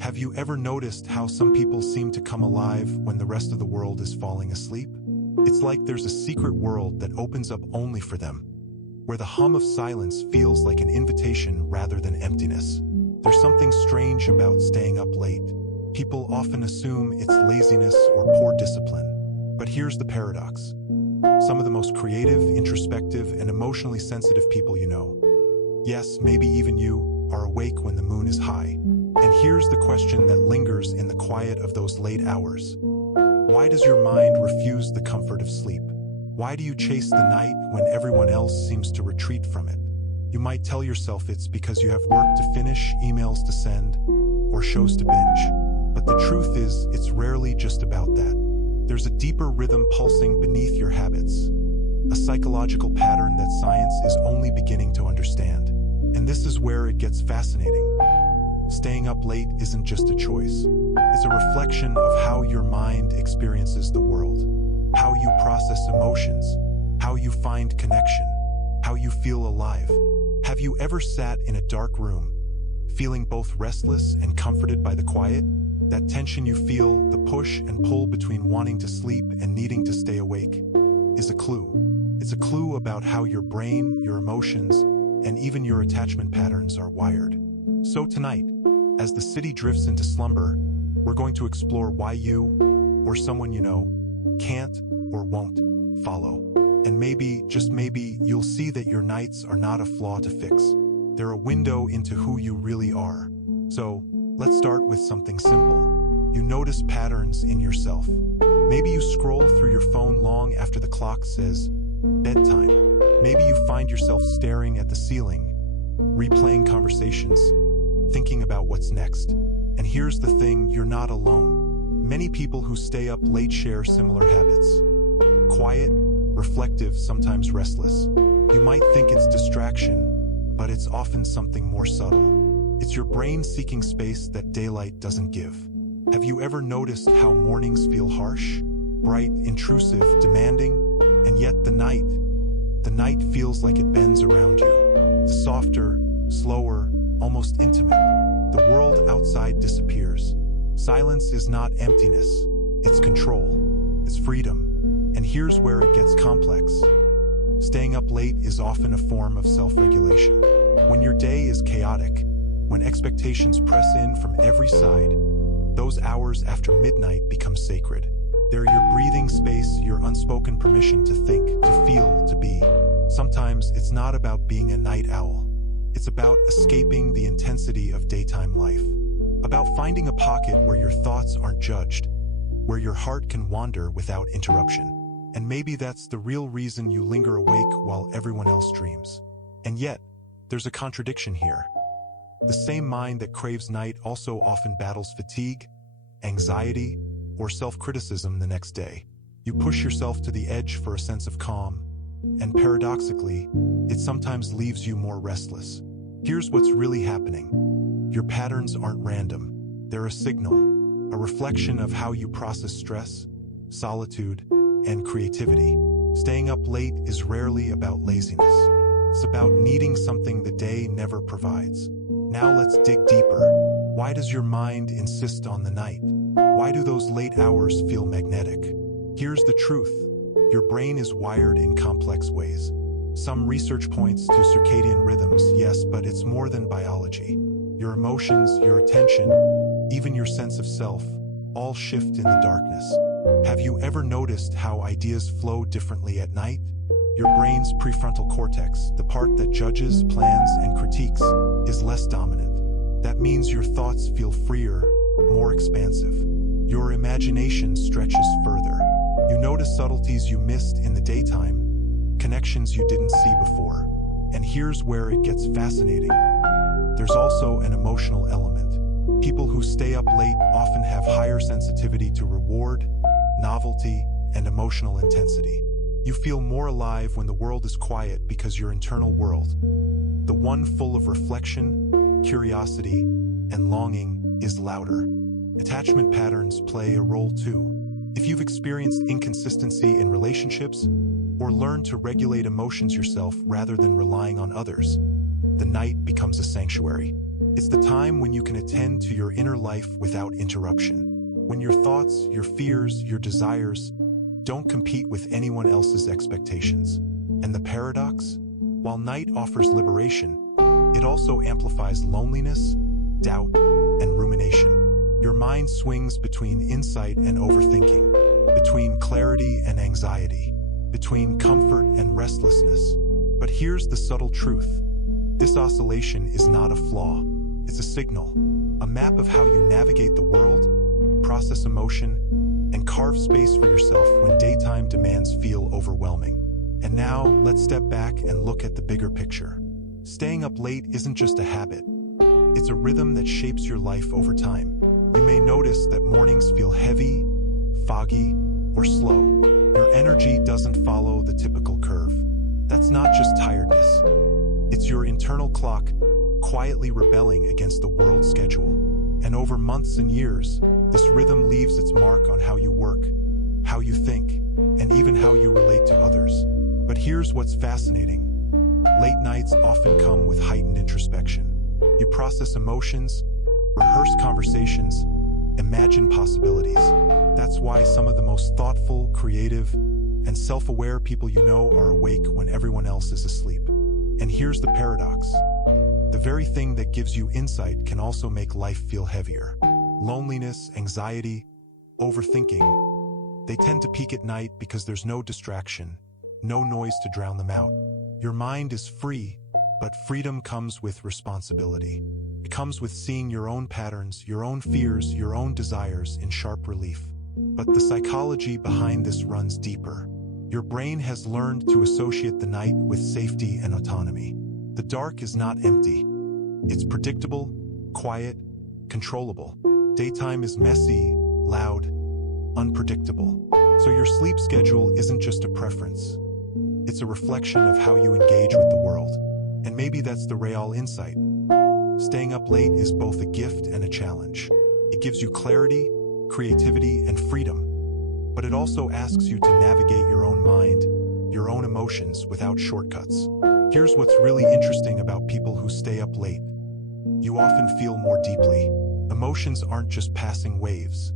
Have you ever noticed how some people seem to come alive when the rest of the world is falling asleep? It's like there's a secret world that opens up only for them, where the hum of silence feels like an invitation rather than emptiness. There's something strange about staying up late. People often assume it's laziness or poor discipline. But here's the paradox. Some of the most creative, introspective, and emotionally sensitive people you know, yes, maybe even you, are awake when the moon is high. And here's the question that lingers in the quiet of those late hours. Why does your mind refuse the comfort of sleep? Why do you chase the night when everyone else seems to retreat from it? You might tell yourself it's because you have work to finish, emails to send, or shows to binge. But the truth is, it's rarely just about that. There's a deeper rhythm pulsing beneath your habits, a psychological pattern that science is only beginning to understand. And this is where it gets fascinating. Staying up late isn't just a choice. It's a reflection of how your mind experiences the world, how you process emotions, how you find connection, how you feel alive. Have you ever sat in a dark room, feeling both restless and comforted by the quiet? That tension you feel, the push and pull between wanting to sleep and needing to stay awake, is a clue. It's a clue about how your brain, your emotions, and even your attachment patterns are wired. So tonight, as the city drifts into slumber, we're going to explore why you, or someone you know, can't or won't follow. And maybe, just maybe, you'll see that your nights are not a flaw to fix. They're a window into who you really are. So, let's start with something simple. You notice patterns in yourself. Maybe you scroll through your phone long after the clock says bedtime. Maybe you find yourself staring at the ceiling, replaying conversations, thinking about what's next. And here's the thing, you're not alone. Many people who stay up late share similar habits. Quiet, reflective, sometimes restless. You might think it's distraction, but it's often something more subtle. It's your brain seeking space that daylight doesn't give. Have you ever noticed how mornings feel harsh, bright, intrusive, demanding, and yet the night feels like it bends around you. Softer, slower, almost intimate. The world outside disappears. Silence is not emptiness. It's control. It's freedom. And here's where it gets complex. Staying up late is often a form of self-regulation. When your day is chaotic, when expectations press in from every side, those hours after midnight become sacred. They're your breathing space, your unspoken permission to think, to feel, to be. Sometimes it's not about being a night owl. It's about escaping the intensity of daytime life. About finding a pocket where your thoughts aren't judged, where your heart can wander without interruption. And maybe that's the real reason you linger awake while everyone else dreams. And yet, there's a contradiction here. The same mind that craves night also often battles fatigue, anxiety, or self-criticism the next day. You push yourself to the edge for a sense of calm, and paradoxically, it sometimes leaves you more restless. Here's what's really happening. Your patterns aren't random. They're a signal, a reflection of how you process stress, solitude, and creativity. Staying up late is rarely about laziness. It's about needing something the day never provides. Now let's dig deeper. Why does your mind insist on the night? Why do those late hours feel magnetic? Here's the truth. Your brain is wired in complex ways. Some research points to circadian rhythms, yes, but it's more than biology. Your emotions, your attention, even your sense of self, all shift in the darkness. Have you ever noticed how ideas flow differently at night? Your brain's prefrontal cortex, the part that judges, plans, and critiques, is less dominant. That means your thoughts feel freer, more expansive. Your imagination stretches further. You notice subtleties you missed in the daytime, connections you didn't see before. And here's where it gets fascinating. There's also an emotional element. People who stay up late often have higher sensitivity to reward, novelty, and emotional intensity. You feel more alive when the world is quiet because your internal world, the one full of reflection, curiosity, and longing, is louder. Attachment patterns play a role too. If you've experienced inconsistency in relationships, or learned to regulate emotions yourself rather than relying on others, the night becomes a sanctuary. It's the time when you can attend to your inner life without interruption. When your thoughts, your fears, your desires don't compete with anyone else's expectations. And the paradox? While night offers liberation, it also amplifies loneliness, doubt, and rumination. Your mind swings between insight and overthinking, between clarity and anxiety, between comfort and restlessness. But here's the subtle truth. This oscillation is not a flaw. It's a signal, a map of how you navigate the world, process emotion, and carve space for yourself when daytime demands feel overwhelming. And now, let's step back and look at the bigger picture. Staying up late isn't just a habit. It's a rhythm that shapes your life over time. You may notice that mornings feel heavy, foggy, or slow. Your energy doesn't follow the typical curve. That's not just tiredness. It's your internal clock quietly rebelling against the world's schedule. And over months and years, this rhythm leaves its mark on how you work, how you think, and even how you relate to others. But here's what's fascinating. Late nights often come with heightened introspection. You process emotions, rehearse conversations, imagine possibilities. That's why some of the most thoughtful, creative, and self-aware people you know are awake when everyone else is asleep. And here's the paradox. The very thing that gives you insight can also make life feel heavier. Loneliness, anxiety, overthinking, they tend to peak at night because there's no distraction, no noise to drown them out. Your mind is free, but freedom comes with responsibility. It comes with seeing your own patterns, your own fears, your own desires in sharp relief. But the psychology behind this runs deeper. Your brain has learned to associate the night with safety and autonomy. The dark is not empty. It's predictable, quiet, controllable. Daytime is messy, loud, unpredictable. So your sleep schedule isn't just a preference. It's a reflection of how you engage with the world. And maybe that's the real insight. Staying up late is both a gift and a challenge. It gives you clarity, creativity, and freedom. But it also asks you to navigate your own mind, your own emotions without shortcuts. Here's what's really interesting about people who stay up late. You often feel more deeply. Emotions aren't just passing waves.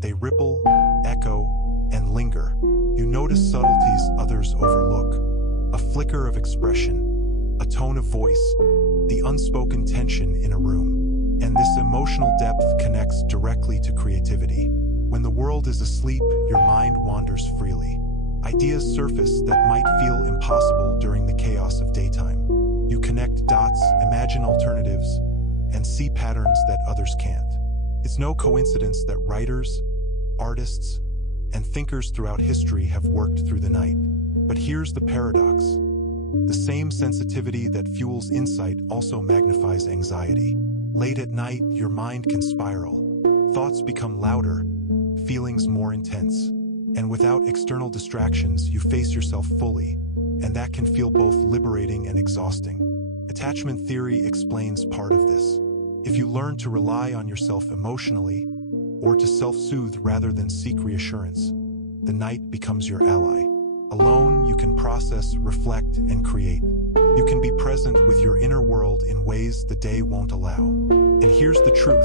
They ripple, echo, and linger. You notice subtleties others overlook. A flicker of expression, a tone of voice, the unspoken tension in a room. And this emotional depth connects directly to creativity. When the world is asleep, your mind wanders freely. Ideas surface that might feel impossible during the chaos of daytime. You connect dots, imagine alternatives, and see patterns that others can't. It's no coincidence that writers, artists, and thinkers throughout history have worked through the night. But here's the paradox. The same sensitivity that fuels insight also magnifies anxiety. Late at night, your mind can spiral. Thoughts become louder, feelings more intense. And without external distractions, you face yourself fully, and that can feel both liberating and exhausting. Attachment theory explains part of this. If you learn to rely on yourself emotionally, or to self-soothe rather than seek reassurance, the night becomes your ally. Alone, you can process, reflect, and create. You can be present with your inner world in ways the day won't allow. And here's the truth.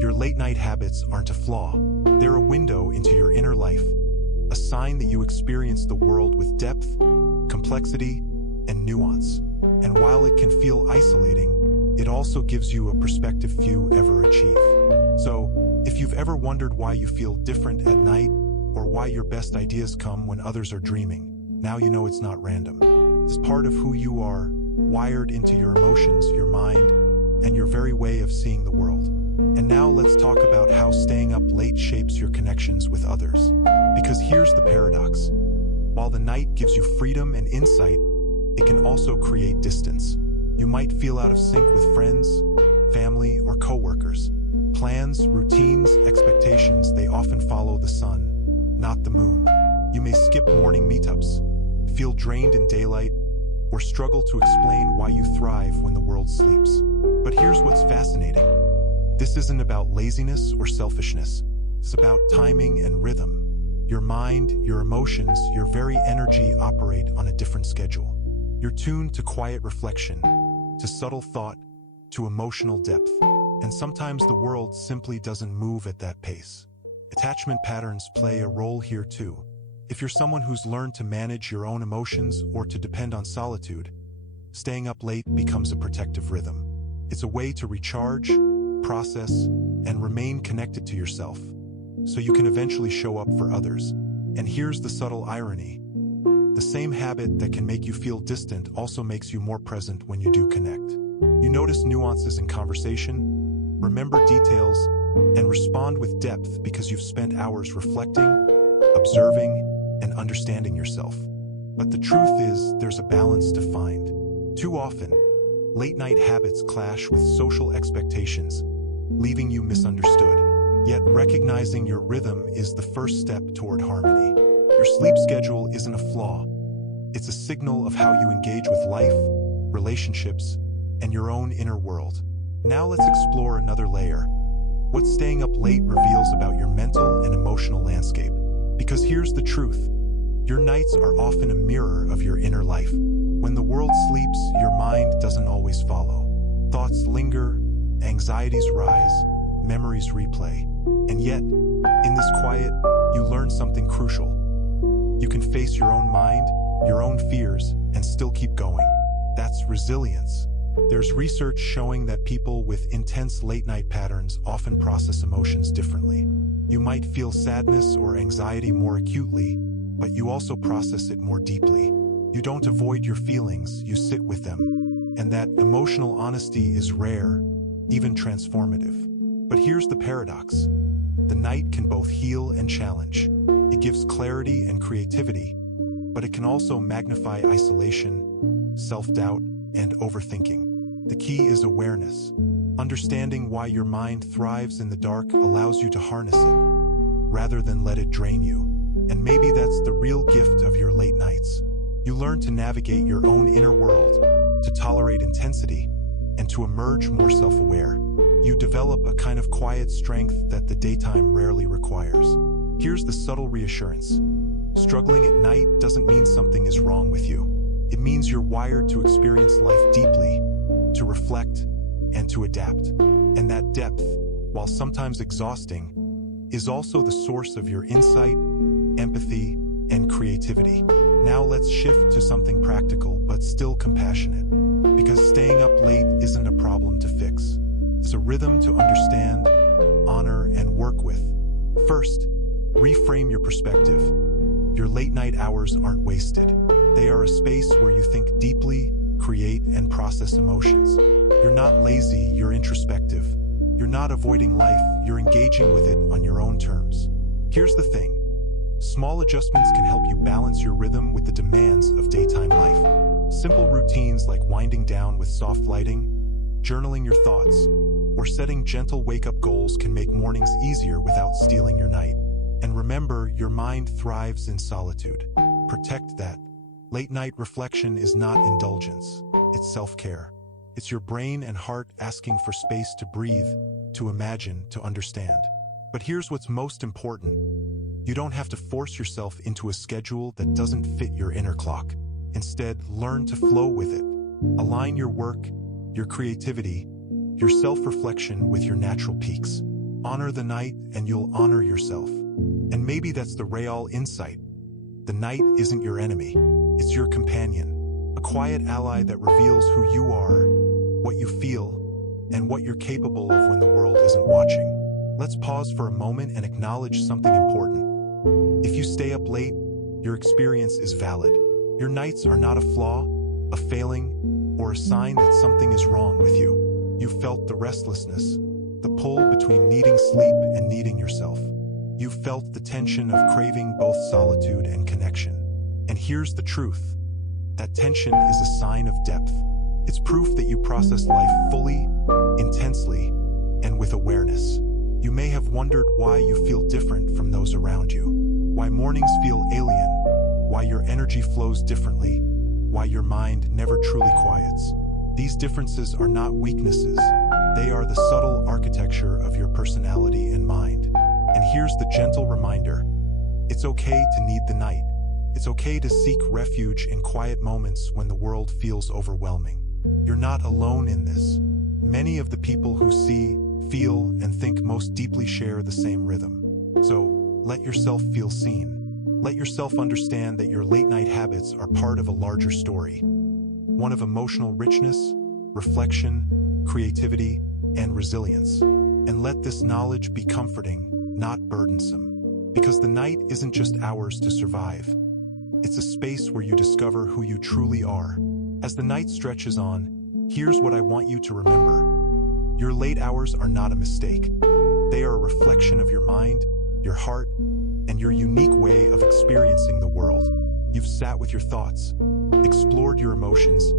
Your late-night habits aren't a flaw. They're a window into your inner life, a sign that you experience the world with depth, complexity, and nuance. And while it can feel isolating, it also gives you a perspective few ever achieve. So, if you've ever wondered why you feel different at night, or why your best ideas come when others are dreaming, now you know it's not random. It's part of who you are, wired into your emotions, your mind, and your very way of seeing the world. And now let's talk about how staying up late shapes your connections with others. Because here's the paradox. While the night gives you freedom and insight, it can also create distance. You might feel out of sync with friends, family, or coworkers. Plans, routines, expectations, they often follow the sun, not the moon. You may skip morning meetups, feel drained in daylight, or struggle to explain why you thrive when the world sleeps. But here's what's fascinating. This isn't about laziness or selfishness. It's about timing and rhythm. Your mind, your emotions, your very energy operate on a different schedule. You're tuned to quiet reflection, to to subtle thought, to emotional depth. And sometimes the world simply doesn't move at that pace. Attachment patterns play a role here too. If you're someone who's learned to manage your own emotions or to depend on solitude, staying up late becomes a protective rhythm. It's a way to recharge, process, and remain connected to yourself, so you can eventually show up for others. And here's the subtle irony. The same habit that can make you feel distant also makes you more present when you do connect. You notice nuances in conversation, remember details, and respond with depth because you've spent hours reflecting, observing, and understanding yourself. But the truth is, there's a balance to find. Too often, late-night habits clash with social expectations, leaving you misunderstood. Yet recognizing your rhythm is the first step toward harmony. Your sleep schedule isn't a flaw. It's a signal of how you engage with life, relationships, and your own inner world. Now let's explore another layer. What staying up late reveals about your mental and emotional landscape. Because here's the truth. Your nights are often a mirror of your inner life. When the world sleeps, your mind doesn't always follow. Thoughts linger, anxieties rise, memories replay. And yet, in this quiet, you learn something crucial. You can face your own mind, your own fears, and still keep going. That's resilience. There's research showing that people with intense late-night patterns often process emotions differently. You might feel sadness or anxiety more acutely, but you also process it more deeply. You don't avoid your feelings, you sit with them. And that emotional honesty is rare, even transformative. But here's the paradox. The night can both heal and challenge. It gives clarity and creativity, but it can also magnify isolation, self-doubt, and overthinking. The key is awareness. Understanding why your mind thrives in the dark allows you to harness it, rather than let it drain you. And maybe that's the real gift of your late nights. You learn to navigate your own inner world, to tolerate intensity, and to emerge more self-aware. You develop a kind of quiet strength that the daytime rarely requires. Here's the subtle reassurance. Struggling at night doesn't mean something is wrong with you. It means you're wired to experience life deeply, to reflect, and to adapt. And that depth, while sometimes exhausting, is also the source of your insight, empathy, and creativity. Now let's shift to something practical but still compassionate. Because staying up late isn't a problem to fix. It's a rhythm to understand, honor, and work with. First, reframe your perspective. Your late-night hours aren't wasted. They are a space where you think deeply, create, and process emotions. You're not lazy, you're introspective. You're not avoiding life, you're engaging with it on your own terms. Here's the thing. Small adjustments can help you balance your rhythm with the demands of daytime life. Simple routines like winding down with soft lighting, journaling your thoughts, or setting gentle wake-up goals can make mornings easier without stealing your night. And remember, your mind thrives in solitude. Protect that. Late-night reflection is not indulgence. It's self-care. It's your brain and heart asking for space to breathe, to imagine, to understand. But here's what's most important. You don't have to force yourself into a schedule that doesn't fit your inner clock. Instead, learn to flow with it. Align your work, your creativity, your self-reflection with your natural peaks. Honor the night and you'll honor yourself. And maybe that's the real insight. The night isn't your enemy. It's your companion. A quiet ally that reveals who you are, what you feel, and what you're capable of when the world isn't watching. Let's pause for a moment and acknowledge something important. If you stay up late, your experience is valid. Your nights are not a flaw, a failing, or a sign that something is wrong with you. You felt the restlessness, the pull between needing sleep and needing yourself. You felt the tension of craving both solitude and connection. And here's the truth. That tension is a sign of depth. It's proof that you process life fully, intensely, and with awareness. You may have wondered why you feel different from those around you, why mornings feel alien, why your energy flows differently, why your mind never truly quiets. These differences are not weaknesses. They are the subtle architecture of your personality and mind. And here's the gentle reminder. It's okay to need the night. It's okay to seek refuge in quiet moments when the world feels overwhelming. You're not alone in this. Many of the people who see, feel, and think most deeply share the same rhythm. So, let yourself feel seen. Let yourself understand that your late-night habits are part of a larger story. One of emotional richness, reflection, creativity, and resilience. And let this knowledge be comforting, not burdensome. Because the night isn't just hours to survive. It's a space where you discover who you truly are. As the night stretches on, here's what I want you to remember. Your late hours are not a mistake. They are a reflection of your mind, your heart, and your unique way of experiencing the world. You've sat with your thoughts, explored your emotions,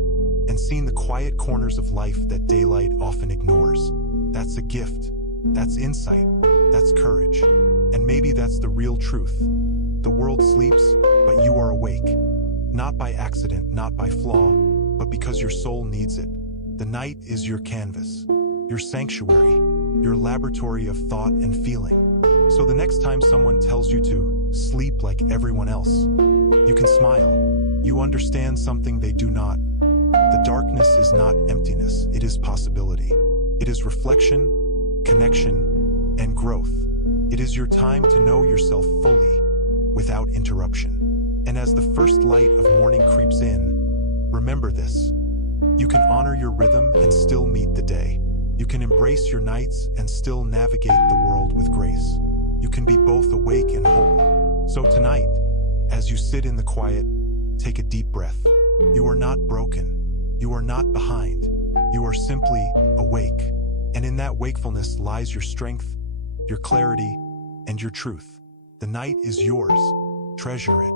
and seen the quiet corners of life that daylight often ignores. That's a gift. That's insight. That's courage. And maybe that's the real truth. The world sleeps, but you are awake. Not by accident, not by flaw, but because your soul needs it. The night is your canvas, your sanctuary, your laboratory of thought and feeling. So the next time someone tells you to sleep like everyone else, you can smile. You understand something they do not. The darkness is not emptiness, it is possibility. It is reflection, connection, and growth. It is your time to know yourself fully, without interruption. And as the first light of morning creeps in, remember this. You can honor your rhythm and still meet the day. You can embrace your nights and still navigate the world with grace. You can be both awake and whole. So tonight, as you sit in the quiet, take a deep breath. You are not broken. You are not behind. You are simply awake. And in that wakefulness lies your strength, your clarity, and your truth. The night is yours. Treasure it.